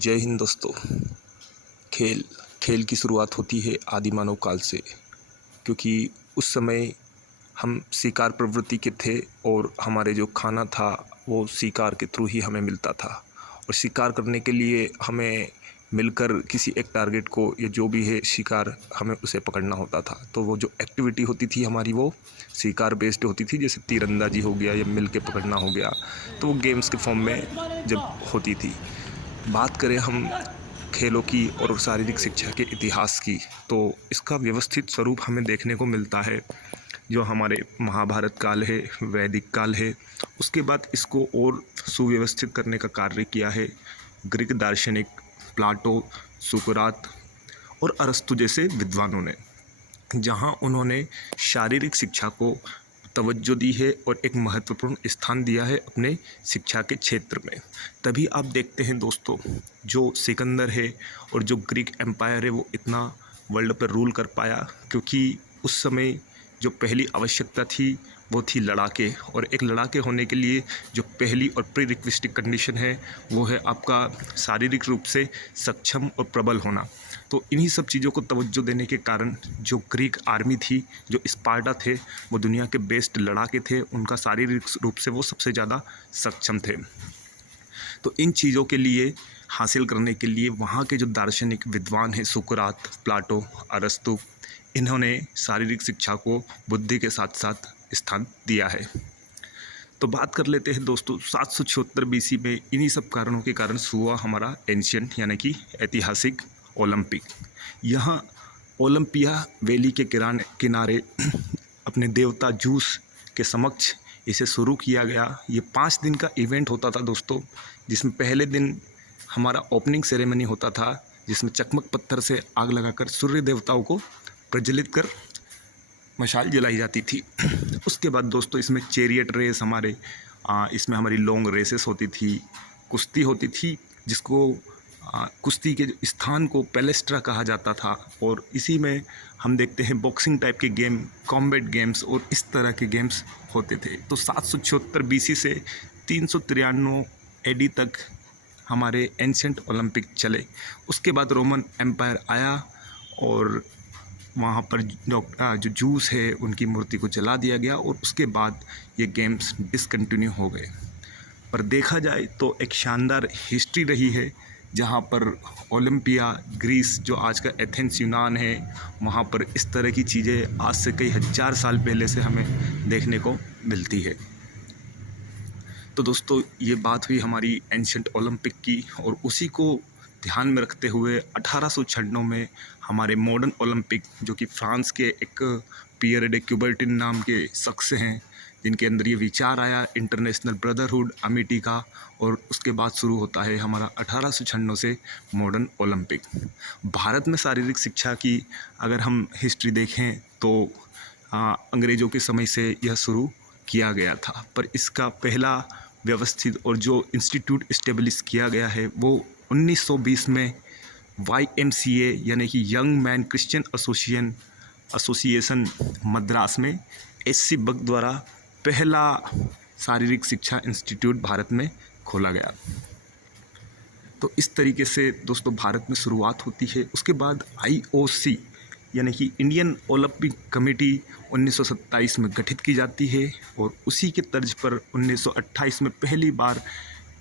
जय हिंद दोस्तों। खेल खेल की शुरुआत होती है आदि मानव काल से, क्योंकि उस समय हम शिकार प्रवृत्ति के थे और हमारे जो खाना था वो शिकार के थ्रू ही हमें मिलता था। और शिकार करने के लिए हमें मिलकर किसी एक टारगेट को या जो भी है शिकार हमें उसे पकड़ना होता था। तो वो जो एक्टिविटी होती थी हमारी वो शिकार बेस्ड होती थी, जैसे तीरंदाजी हो गया या मिल के पकड़ना हो गया। तो वो गेम्स के फॉर्म में जब होती थी। बात करें हम खेलों की और शारीरिक शिक्षा के इतिहास की, तो इसका व्यवस्थित स्वरूप हमें देखने को मिलता है जो हमारे महाभारत काल है, वैदिक काल है। उसके बाद इसको और सुव्यवस्थित करने का कार्य किया है ग्रीक दार्शनिक प्लाटो, सुकरात और अरस्तु जैसे विद्वानों ने, जहाँ उन्होंने शारीरिक शिक्षा को तवज्जो दी है और एक महत्वपूर्ण स्थान दिया है अपने शिक्षा के क्षेत्र में। तभी आप देखते हैं दोस्तों, जो सिकंदर है और जो ग्रीक एम्पायर है वो इतना वर्ल्ड पर रूल कर पाया, क्योंकि उस समय जो पहली आवश्यकता थी वो थी लड़ाके। और एक लड़ाके होने के लिए जो पहली और प्री रिक्विस्टिक कंडीशन है वो है आपका शारीरिक रूप से सक्षम और प्रबल होना। तो इन्हीं सब चीज़ों को तवज्जो देने के कारण जो ग्रीक आर्मी थी, जो स्पार्टा थे, वो दुनिया के बेस्ट लड़ाके थे। उनका शारीरिक रूप से वो सबसे ज़्यादा सक्षम थे। तो इन चीज़ों के लिए हासिल करने के लिए वहाँ के जो दार्शनिक विद्वान हैं, सुकरात, प्लाटो, अरस्तु, इन्होंने शारीरिक शिक्षा को बुद्धि के साथ साथ स्थान दिया है। तो बात कर लेते हैं दोस्तों, 776 बीसी में इन्हीं सब कारणों के कारण हुआ हमारा एंशियंट यानी कि ऐतिहासिक ओलंपिक। यहाँ ओलंपिया वैली के किनारे अपने देवता जूस के समक्ष इसे शुरू किया गया। ये 5 दिन का इवेंट होता था दोस्तों, जिसमें पहले दिन हमारा ओपनिंग सेरेमनी होता था, जिसमें चकमक पत्थर से आग लगाकर सूर्य देवताओं को प्रज्वलित कर मशाल जलाई जाती थी। उसके बाद दोस्तों इसमें चैरियट रेस इसमें हमारी लॉन्ग रेसेस होती थी, कुश्ती होती थी, जिसको कुश्ती के स्थान को पैलेस्ट्रा कहा जाता था। और इसी में हम देखते हैं बॉक्सिंग टाइप के गेम, कॉम्बैट गेम्स और इस तरह के गेम्स होते थे। तो 776 बीसी से 393 एडी तक हमारे एंशिएंट ओलंपिक चले। उसके बाद रोमन एम्पायर आया और वहाँ पर जो जूस है उनकी मूर्ति को जला दिया गया और उसके बाद ये गेम्स डिसकंटिन्यू हो गए। पर देखा जाए तो एक शानदार हिस्ट्री रही है, जहाँ पर ओलंपिया ग्रीस, जो आज का एथेंस यूनान है, वहाँ पर इस तरह की चीज़ें आज से कई हज़ार साल पहले से हमें देखने को मिलती है। तो दोस्तों ये बात हुई हमारी एंशिएंट ओलंपिक की, और उसी को ध्यान में रखते हुए 1896 में हमारे मॉडर्न ओलंपिक, जो कि फ्रांस के एक पियर डे क्यूबर्टिन नाम के शख्स हैं, जिनके अंदर ये विचार आया इंटरनेशनल ब्रदरहुड अमिटी का, और उसके बाद शुरू होता है हमारा 1896 से मॉडर्न ओलंपिक। भारत में शारीरिक शिक्षा की अगर हम हिस्ट्री देखें तो अंग्रेज़ों के समय से यह शुरू किया गया था, पर इसका पहला व्यवस्थित और जो इंस्टीट्यूट इस्टेब्लिश किया गया है वो 1920 में YMCA यानी कि young man Christian association Madras में SC बक द्वारा पहला शारीरिक शिक्षा इंस्टीट्यूट भारत में खोला गया। तो इस तरीके से दोस्तों भारत में शुरुआत होती है। उसके बाद IOC यानी कि इंडियन ओलंपिक कमेटी 1927 में गठित की जाती है, और उसी के तर्ज पर 1928 में पहली बार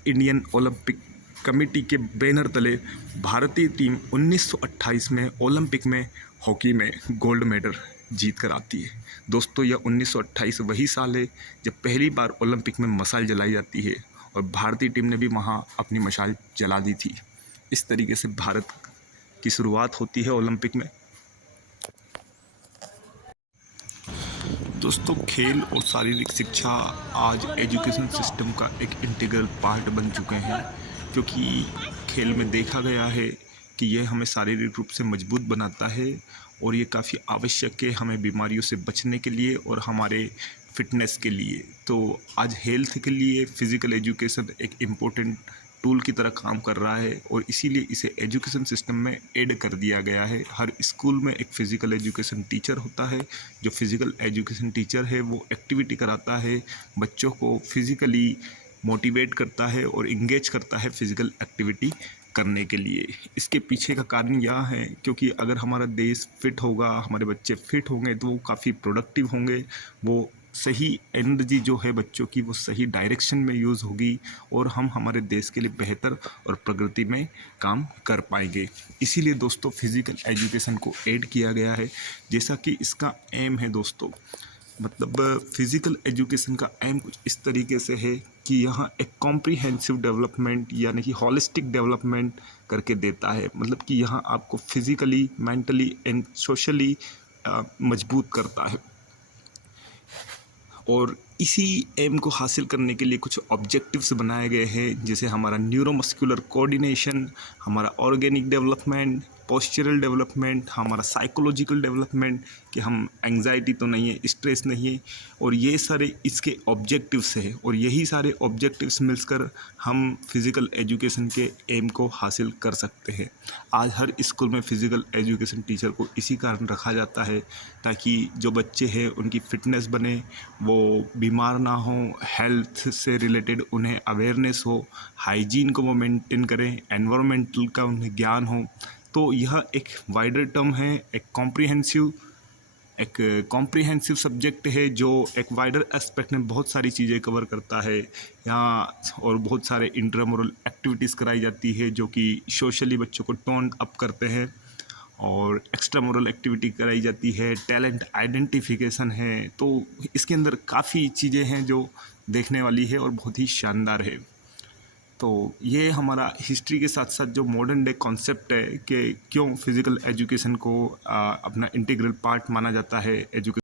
इंडियन ओलंपिक कमेटी के बैनर तले भारतीय टीम 1928 में ओलंपिक में हॉकी में गोल्ड मेडल जीत कर आती है। दोस्तों यह 1928 वही साल है जब पहली बार ओलंपिक में मशाल जलाई जाती है, और भारतीय टीम ने भी वहाँ अपनी मशाल जला दी थी। इस तरीके से भारत की शुरुआत होती है ओलंपिक में। दोस्तों खेल और शारीरिक शिक्षा आज एजुकेशन सिस्टम का एक इंटीग्रल पार्ट बन चुके हैं, क्योंकि खेल में देखा गया है कि यह हमें शारीरिक रूप से मजबूत बनाता है, और ये काफ़ी आवश्यक है हमें बीमारियों से बचने के लिए और हमारे फिटनेस के लिए। तो आज हेल्थ के लिए फ़िज़िकल एजुकेशन एक इम्पोर्टेंट टूल की तरह काम कर रहा है, और इसीलिए इसे एजुकेशन सिस्टम में ऐड कर दिया गया है। हर स्कूल में एक फ़िज़िकल एजुकेशन टीचर होता है। जो फ़िज़िकल एजुकेशन टीचर है वो एक्टिविटी कराता है, बच्चों को फिज़िकली मोटिवेट करता है और इंगेज करता है फिज़िकल एक्टिविटी करने के लिए। इसके पीछे का कारण यह है क्योंकि अगर हमारा देश फिट होगा, हमारे बच्चे फिट होंगे तो वो काफ़ी प्रोडक्टिव होंगे, वो सही एनर्जी जो है बच्चों की वो सही डायरेक्शन में यूज़ होगी और हम हमारे देश के लिए बेहतर और प्रगति में काम कर पाएंगे। इसीलिए दोस्तों फिज़िकल एजुकेशन को ऐड किया गया है। जैसा कि इसका एम है दोस्तों, मतलब फिज़िकल एजुकेशन का एम कुछ इस तरीके से है कि यहाँ एक कॉम्प्रिहेंसिव डेवलपमेंट यानी कि हॉलिस्टिक डेवलपमेंट करके देता है। मतलब कि यहाँ आपको फिज़िकली, मेंटली एंड सोशली मजबूत करता है। और इसी एम को हासिल करने के लिए कुछ ऑब्जेक्टिव्स बनाए गए हैं, जैसे हमारा न्यूरोमस्कुलर कोऑर्डिनेशन, हमारा ऑर्गेनिक डेवलपमेंट, पोस्चरल डेवलपमेंट, हमारा साइकोलॉजिकल डेवलपमेंट कि हम एंग्जाइटी तो नहीं है, स्ट्रेस नहीं है, और ये सारे इसके ऑब्जेक्टिव्स हैं। और यही सारे ऑब्जेक्टिव्स मिलकर हम फिज़िकल एजुकेशन के एम को हासिल कर सकते हैं। आज हर स्कूल में फ़िज़िकल एजुकेशन टीचर को इसी कारण रखा जाता है ताकि जो बच्चे हैं उनकी फ़िटनेस बने, वो बीमार ना हो, हेल्थ से रिलेटेड उन्हें अवेयरनेस हो, हाइजीन को वो मेंटेन करें, एनवायरमेंटल का उन्हें ज्ञान हो। तो यह एक वाइडर टर्म है, एक कॉम्प्रिहेंसिव सब्जेक्ट है जो एक वाइडर एस्पेक्ट में बहुत सारी चीज़ें कवर करता है। यहाँ और बहुत सारे इंट्रामुरल एक्टिविटीज़ कराई जाती है जो कि सोशली बच्चों को टोन अप करते हैं, और एक्स्ट्रा मोरल एक्टिविटी कराई जाती है, टैलेंट आइडेंटिफिकेशन है। तो इसके अंदर काफ़ी चीज़ें हैं जो देखने वाली है और बहुत ही शानदार है। तो ये हमारा हिस्ट्री के साथ साथ जो मॉडर्न डे कॉन्सेप्ट है कि क्यों फिज़िकल एजुकेशन को अपना इंटीग्रल पार्ट माना जाता है एजुकेशन